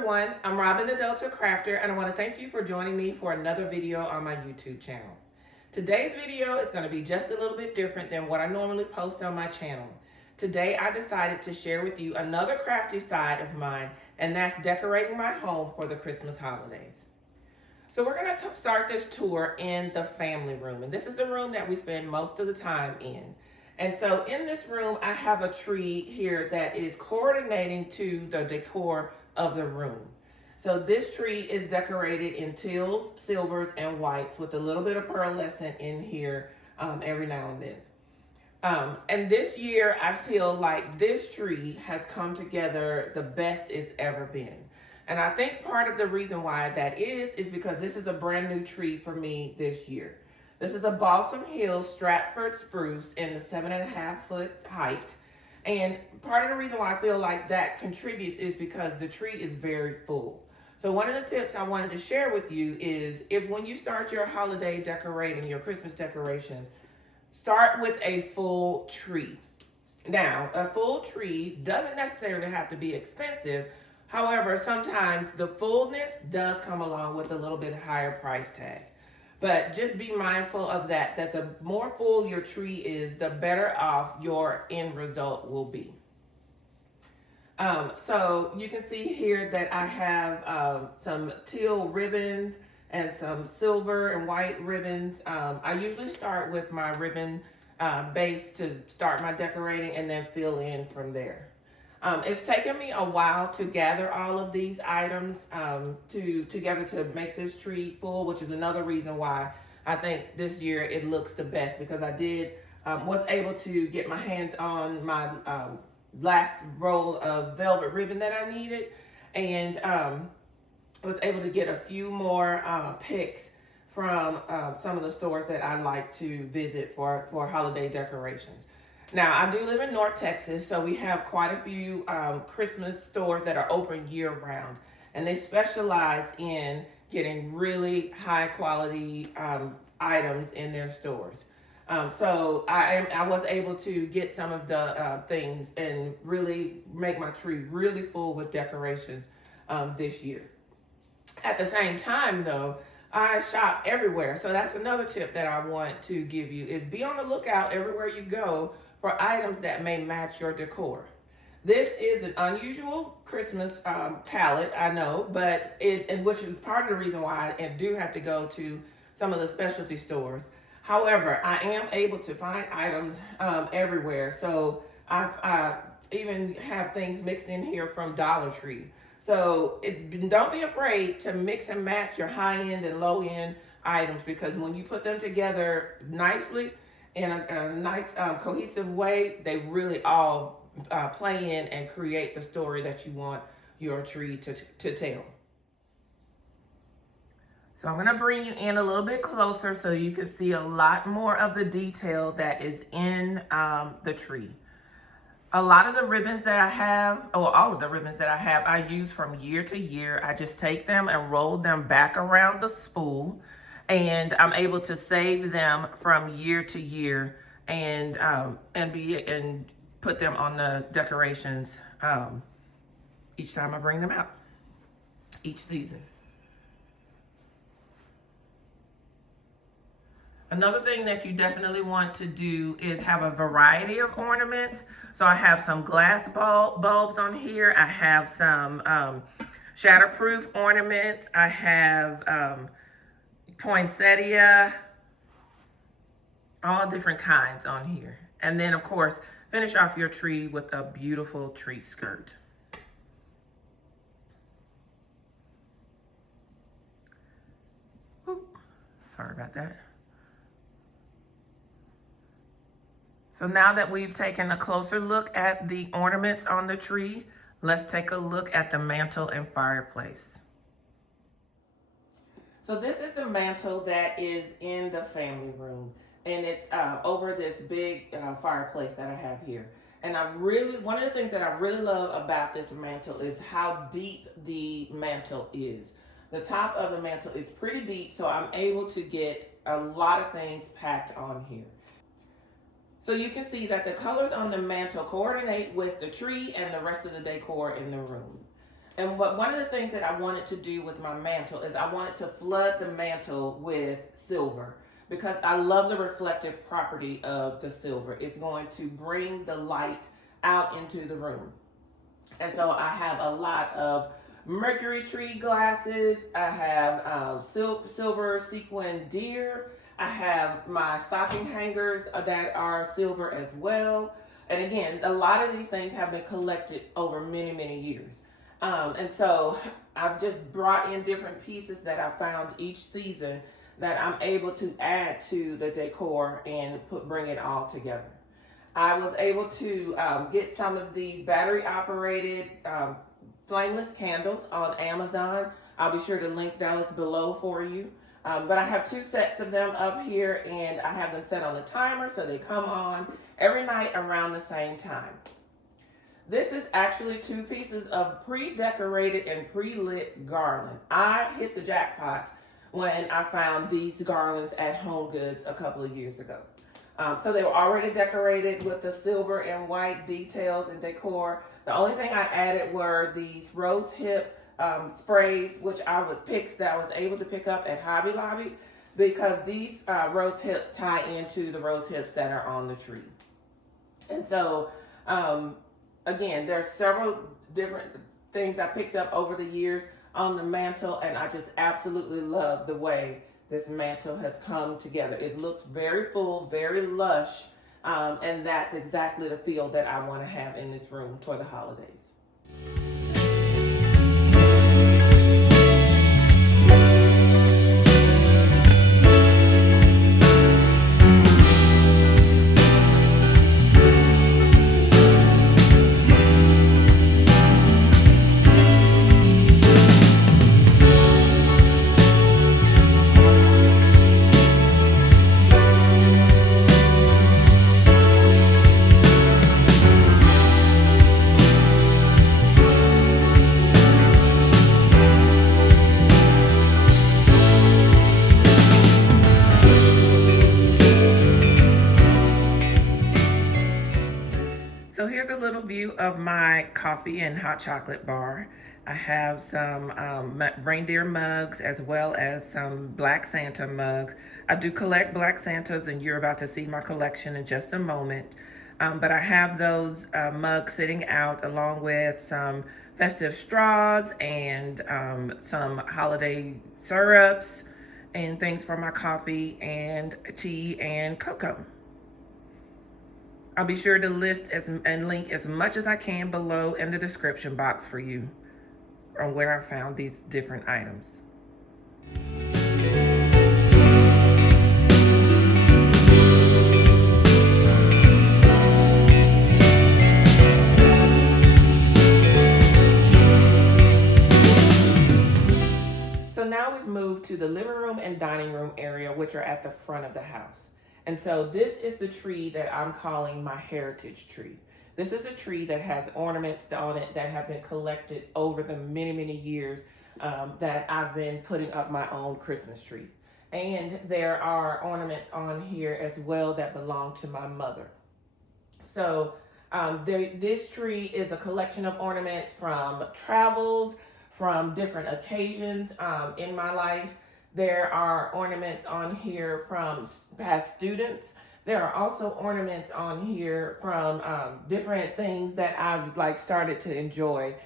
everyone, I'm Robin the Delta Crafter, and I want to thank you for joining me for another video on my YouTube channel. Today's video is going to be just a little bit different than what I normally post on my channel. Today I decided to share with you another crafty side of mine, and that's decorating my home for the Christmas holidays. So we're going to start this tour in the family room, and this is the room that we spend most of the time in. And so in this room, I have a tree here that is coordinating to the decor of the room. So this tree is decorated in teals, silvers, and whites with a little bit of pearlescent in here every now and then. And this year, I feel like this tree has come together the best it's ever been. And I think part of the reason why that is because this is a brand new tree for me this year. This is a Balsam Hill Stratford spruce in the 7.5-foot height. And part of the reason why I feel like that contributes is because the tree is very full. So one of the tips I wanted to share with you is when you start your holiday decorating, your Christmas decorations, start with a full tree. Now, a full tree doesn't necessarily have to be expensive. However, sometimes the fullness does come along with a little bit higher price tag. But just be mindful of that the more full your tree is, the better off your end result will be. So you can see here that I have some teal ribbons and some silver and white ribbons. I usually start with my ribbon base to start my decorating and then fill in from there. It's taken me a while to gather all of these items together to make this tree full, which is another reason why I think this year it looks the best, because I was able to get my hands on my last roll of velvet ribbon that I needed, and was able to get a few more picks from some of the stores that I like to visit for holiday decorations. Now, I do live in North Texas, so we have quite a few Christmas stores that are open year-round, and they specialize in getting really high-quality items in their stores. So I was able to get some of the things and really make my tree really full with decorations this year. At the same time, though, I shop everywhere, so that's another tip that I want to give you, is be on the lookout everywhere you go for items that may match your decor. This is an unusual Christmas palette, I know, but which is part of the reason why I do have to go to some of the specialty stores. However, I am able to find items everywhere. So I even have things mixed in here from Dollar Tree. So don't be afraid to mix and match your high-end and low-end items, because when you put them together nicely, in a nice cohesive way, they really all play in and create the story that you want your tree to tell. So I'm going to bring you in a little bit closer so you can see a lot more of the detail that is in the tree. A lot of the ribbons that I have, or all of the ribbons that I have, I use from year to year. I just take them and roll them back around the spool, and I'm able to save them from year to year and put them on the decorations each time I bring them out, each season. Another thing that you definitely want to do is have a variety of ornaments. So I have some glass bulbs on here. I have some shatterproof ornaments. I have poinsettia, all different kinds on here. And then, of course, finish off your tree with a beautiful tree skirt. Ooh, sorry about that. So now that we've taken a closer look at the ornaments on the tree, let's take a look at the mantle and fireplace. So this is the mantle that is in the family room, and it's over this big fireplace that I have here. And one of the things that I really love about this mantle is how deep the mantle is. The top of the mantle is pretty deep, so I'm able to get a lot of things packed on here. So you can see that the colors on the mantle coordinate with the tree and the rest of the decor in the room. And one of the things that I wanted to do with my mantle is I wanted to flood the mantle with silver because I love the reflective property of the silver. It's going to bring the light out into the room. And so I have a lot of Mercury tree glasses. I have silver sequin deer. I have my stocking hangers that are silver as well. And again, a lot of these things have been collected over many, many years. And so I've just brought in different pieces that I found each season that I'm able to add to the decor and bring it all together. I was able to get some of these battery operated flameless candles on Amazon. I'll be sure to link those below for you. But I have 2 sets of them up here, and I have them set on a timer so they come on every night around the same time. This is actually 2 pieces of pre-decorated and pre-lit garland. I hit the jackpot when I found these garlands at Home Goods a couple of years ago. So they were already decorated with the silver and white details and decor. The only thing I added were these rose hip sprays, which I was able to pick up at Hobby Lobby because these rose hips tie into the rose hips that are on the tree. And so, again, there's several different things I picked up over the years on the mantle, and I just absolutely love the way this mantle has come together. It looks very full, very lush, and that's exactly the feel that I want to have in this room for the holidays. So here's a little view of my coffee and hot chocolate bar. I have some reindeer mugs as well as some Black Santa mugs. I do collect Black Santas, and you're about to see my collection in just a moment. But I have those mugs sitting out along with some festive straws and some holiday syrups and things for my coffee and tea and cocoa. I'll be sure to list and link as much as I can below in the description box for you on where I found these different items. So now we've moved to the living room and dining room area, which are at the front of the house. And so this is the tree that I'm calling my heritage tree. This is a tree that has ornaments on it that have been collected over the many, many years that I've been putting up my own Christmas tree. And there are ornaments on here as well that belong to my mother. So this tree is a collection of ornaments from travels, from different occasions in my life. There are ornaments on here from past students. There are also ornaments on here from different things that I've started to enjoy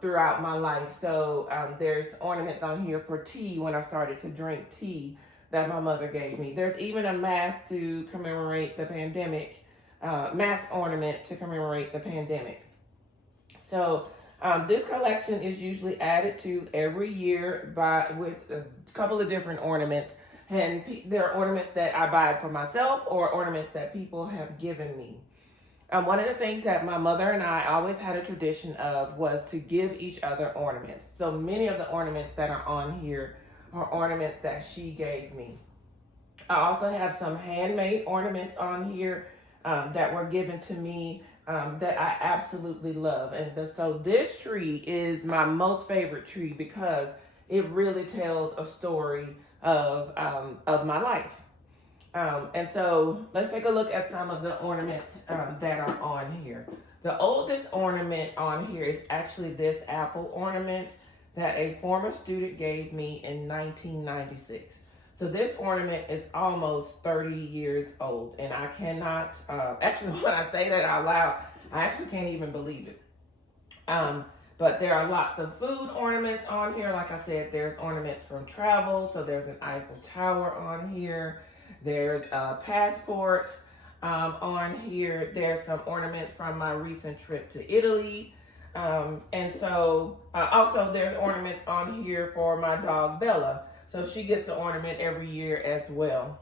throughout my life. So there's ornaments on here for tea when I started to drink tea that my mother gave me. There's even a mask to commemorate the pandemic, mask ornament to commemorate the pandemic. So this collection is usually added to every year with a couple of different ornaments. And there are ornaments that I buy for myself or ornaments that people have given me. One of the things that my mother and I always had a tradition of was to give each other ornaments. So many of the ornaments that are on here are ornaments that she gave me. I also have some handmade ornaments on here that were given to me that I absolutely love. And so this tree is my most favorite tree because it really tells a story of my life. And so let's take a look at some of the ornaments that are on here. The oldest ornament on here is actually this apple ornament that a former student gave me in 1996. So this ornament is almost 30 years old, and I cannot, actually when I say that out loud, I actually can't even believe it. But there are lots of food ornaments on here. Like I said, there's ornaments from travel. So there's an Eiffel Tower on here. There's a passport on here. There's some ornaments from my recent trip to Italy. And so also there's ornaments on here for my dog Bella. So she gets an ornament every year as well.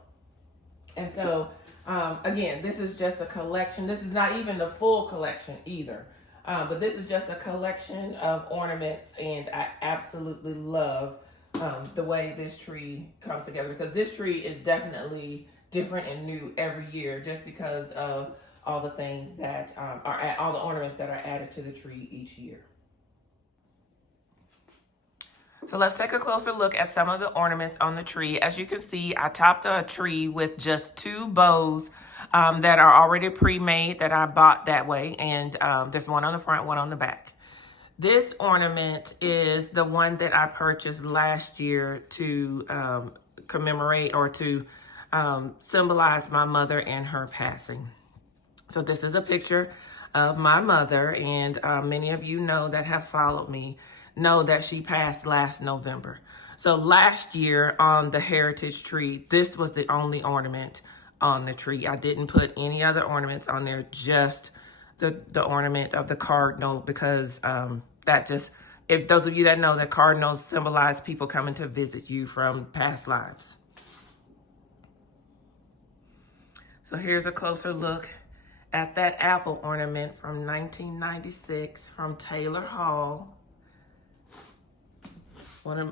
And so again, this is just a collection. This is not even the full collection either. But this is just a collection of ornaments, and I absolutely love the way this tree comes together, because this tree is definitely different and new every year just because of all the things that all the ornaments that are added to the tree each year. So let's take a closer look at some of the ornaments on the tree. As you can see, I topped a tree with just 2 bows that are already pre-made that I bought that way. And there's one on the front, one on the back. This ornament is the one that I purchased last year to commemorate or to symbolize my mother and her passing. So this is a picture of my mother, and many of you know that have followed me know that she passed last November. So last year on the heritage tree, this was the only ornament on the tree. I didn't put any other ornaments on there, just the ornament of the cardinal, because that just, if those of you that know that cardinals symbolize people coming to visit you from past lives. So here's a closer look at that apple ornament from 1996 from Taylor Hall.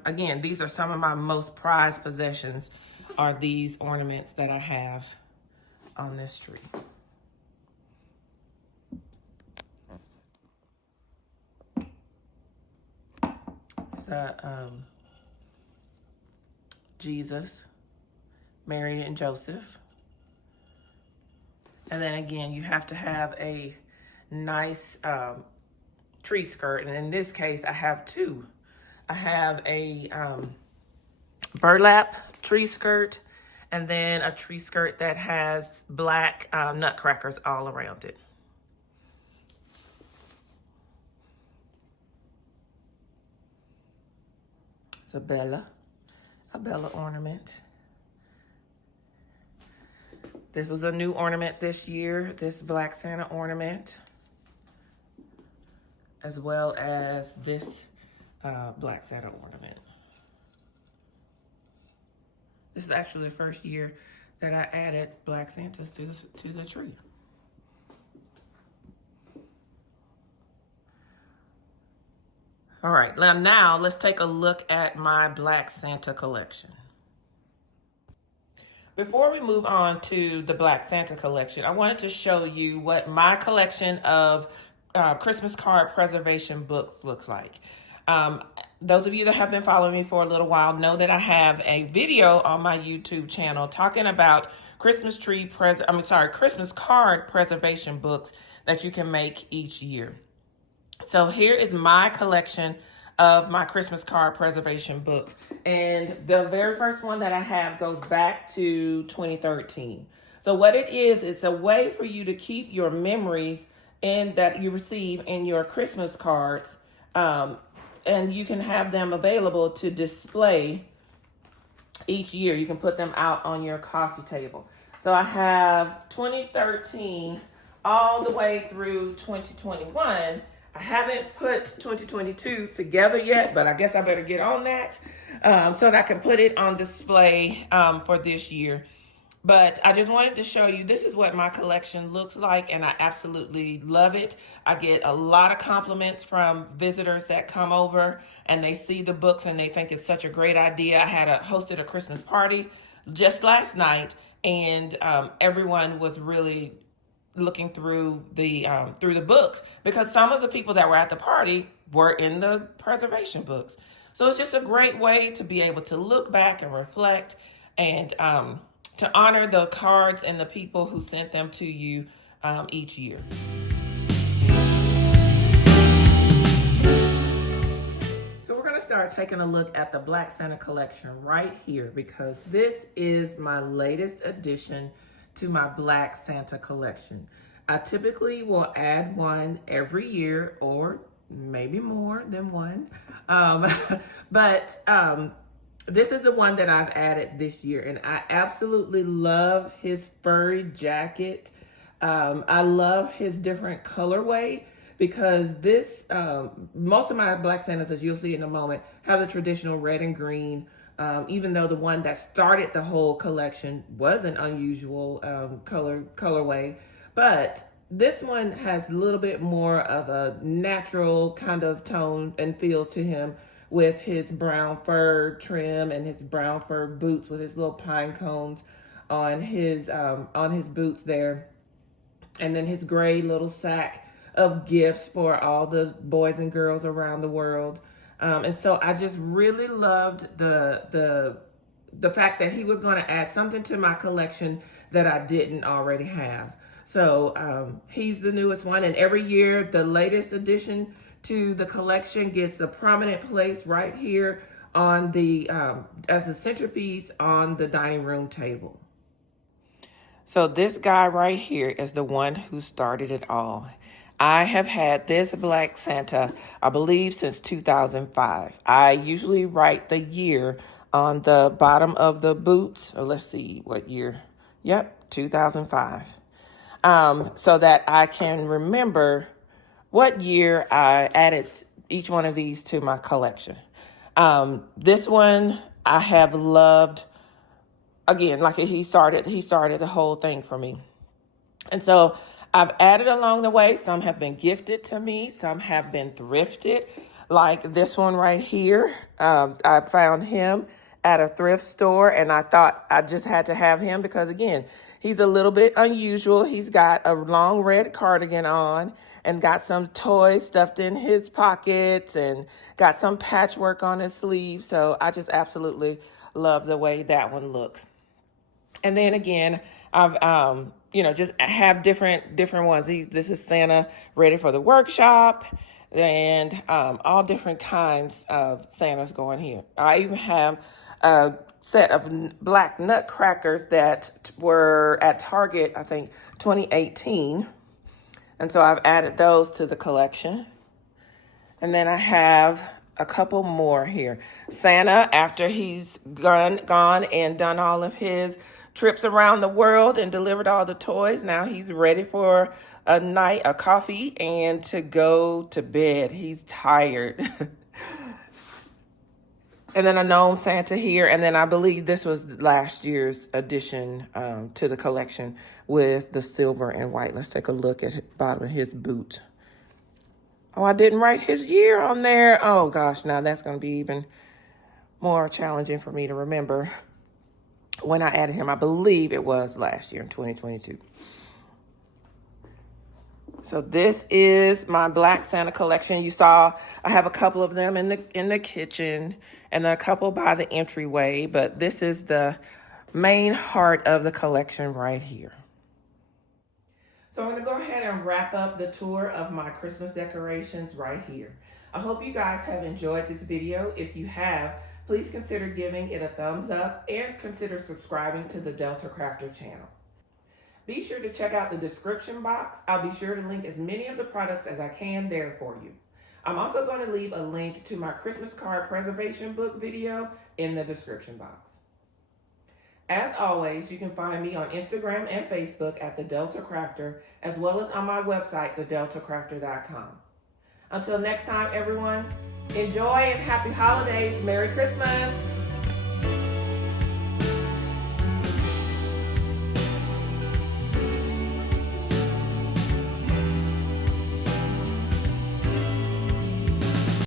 Again, these are some of my most prized possessions, are these ornaments that I have on this tree. It's Jesus, Mary, and Joseph. And then again, you have to have a nice tree skirt. And in this case, I have 2. I have a burlap tree skirt, and then a tree skirt that has black nutcrackers all around it. It's a Bella ornament. This was a new ornament this year, this Black Santa ornament, as well as this Black Santa ornament. This is actually the first year that I added Black Santas to the tree. All right, now let's take a look at my Black Santa collection. Before we move on to the Black Santa collection, I wanted to show you what my collection of Christmas card preservation books looks like. Those of you that have been following me for a little while know that I have a video on my YouTube channel talking about Christmas card preservation books that you can make each year. So here is my collection of my Christmas card preservation books. And the very first one that I have goes back to 2013. So what it is, it's a way for you to keep your memories that you receive in your Christmas cards. And you can have them available to display each year. You can put them out on your coffee table. So I have 2013 all the way through 2021. I haven't put 2022 together yet, but I guess I better get on that so that I can put it on display for this year. But I just wanted to show you, this is what my collection looks like, and I absolutely love it. I get a lot of compliments from visitors that come over and they see the books and they think it's such a great idea. I hosted a Christmas party just last night, and everyone was really looking through the books, because some of the people that were at the party were in the preservation books. So it's just a great way to be able to look back and reflect, and to honor the cards and the people who sent them to you each year. So we're gonna start taking a look at the Black Santa collection right here because this is my latest addition to my Black Santa collection. I typically will add one every year or maybe more than one. Um, but this is the one that I've added this year and I absolutely love his furry jacket. I love his different colorway because this, most of my Black Santas, as you'll see in a moment, have the traditional red and green, even though the one that started the whole collection was an unusual colorway. But this one has a little bit more of a natural kind of tone and feel to him with his brown fur trim and his brown fur boots with his little pine cones on his boots there. And then his gray little sack of gifts for all the boys and girls around the world. And so I just really loved the fact that he was going to add something to my collection that I didn't already have. So he's the newest one, and every year the latest addition to the collection gets a prominent place right here on the as a centerpiece on the dining room table. So this guy right here is the one who started it all. I have had this Black Santa, I believe, since 2005. I usually write the year on the bottom of the boots. Or let's see what year. Yep, 2005. So that I can remember what year I added each one of these to my collection. This one I have loved. Again, like he started the whole thing for me. And so I've added along the way. Some have been gifted to me. Some have been thrifted. Like this one right here. I found him at a thrift store and I thought I just had to have him because, again, he's a little bit unusual. He's got a long red cardigan on and got some toys stuffed in his pockets and got some patchwork on his sleeves. So I just absolutely love the way that one looks. And then again, I've, just have different ones. This is Santa ready for the workshop and all different kinds of Santas going here. I even have a set of black nutcrackers that were at Target, I think, 2018. And so I've added those to the collection. And then I have a couple more here. Santa, after he's gone and done all of his trips around the world and delivered all the toys, now he's ready for a night of coffee and to go to bed. He's tired. And then a gnome Santa here. And then I believe this was last year's addition to the collection with the silver and white. Let's take a look at the bottom of his boot. Oh, I didn't write his year on there. Oh, gosh, now that's going to be even more challenging for me to remember when I added him. I believe it was last year in 2022. So this is my Black Santa collection. You saw I have a couple of them in the kitchen and a couple by the entryway, but this is the main heart of the collection right here. So I'm going to go ahead and wrap up the tour of my Christmas decorations right here. I hope you guys have enjoyed this video. If you have, please consider giving it a thumbs up and consider subscribing to the Delta Crafter channel. Be sure to check out the description box. I'll be sure to link as many of the products as I can there for you. I'm also going to leave a link to my Christmas card preservation book video in the description box. As always, you can find me on Instagram and Facebook at The Delta Crafter, as well as on my website, thedeltacrafter.com. Until next time, everyone, enjoy and happy holidays. Merry Christmas.